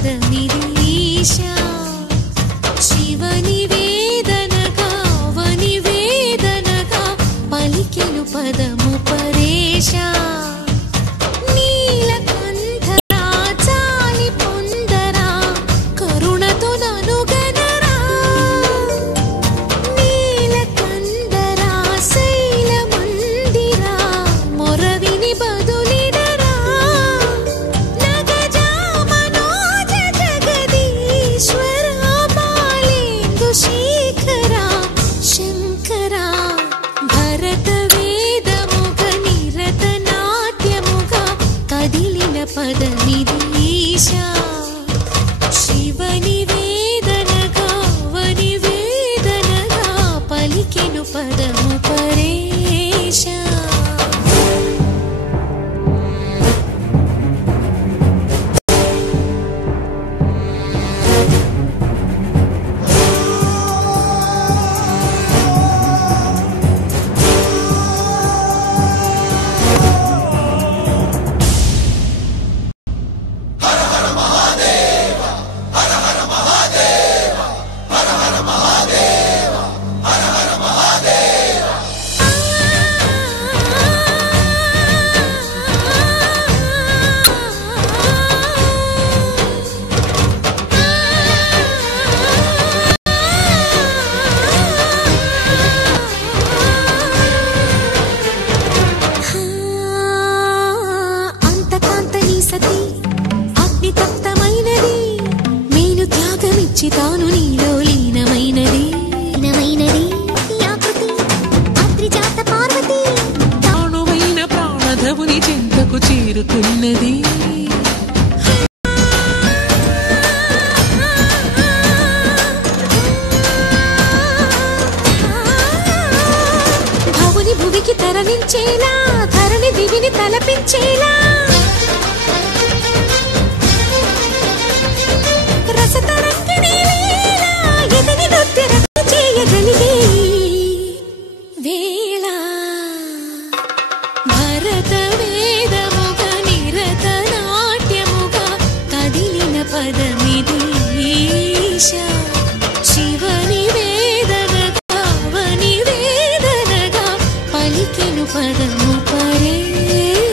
పదమిదీశా శివని వేదనగా వని వేదనగా పలికెను పదము పరేశా నీలకంఠరా చాలి పొందరా కరుణతో ననుగనరా నీలకంఠరా శైల మందిరా మొరవిని బదులిడరా నగజా మనోజ జగదీశ్వరా బాలేందు శేఖరా శంకరా భరత వేదముగ నిరత నాట్యముగా కదిలిన పదమిదీశా శివని వేదనగా వని వేదనగా పలికెను పదము పరేశా తాను నీలో లీనమైనది అద్రిజాత పార్వతి తానువైన ప్రాణధవుని చెంతకు చేరుతున్నది భవుని భువికి తరలించేలా ధరణి దివిని తలపించేలా రసతరంగిణి లీలా ఎదిని నృత్యరచన చేయగలిగే వేళ భరత వేదముగ నిరత నాట్యముగా కదిలిన పదమిదీశా శివని వేదనగా వని వేదనగా పలికెను పదము పరేశా